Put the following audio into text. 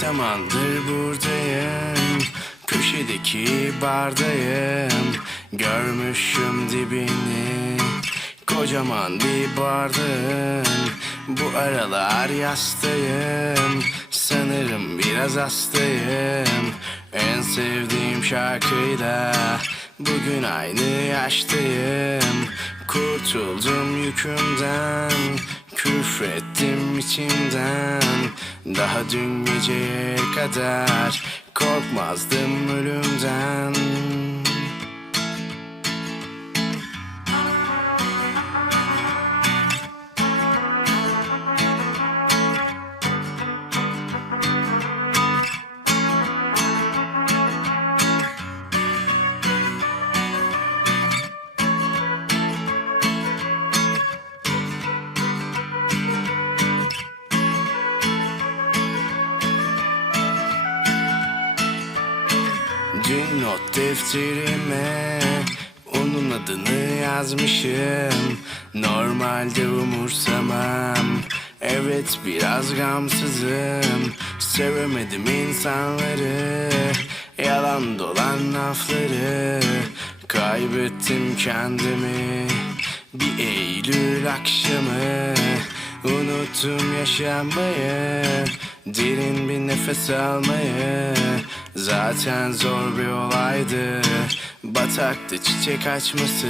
zamandır buradayım? Köşedeki bardayım. Görmüşüm dibini. Kocaman bir bardağın Bu aralar yastayım. Sanırım biraz hastayım. En sevdiğim şarkıyla Bugün aynı yaştayım. Kurtuldum yükümden Küfrettim içimden Daha dün geceye kadar. Korkmazdım ölümden Dün not defterime onun adını yazmışım. Normalde umursamam Evet biraz gamsızım. Sevemedim insanları Yalan dolan lafları. Kaybettim kendimi Bir Eylül akşamı. Unuttum yaşamayı Derin bir nefes almayı Zaten zor bir olaydı. Batakta çiçek açması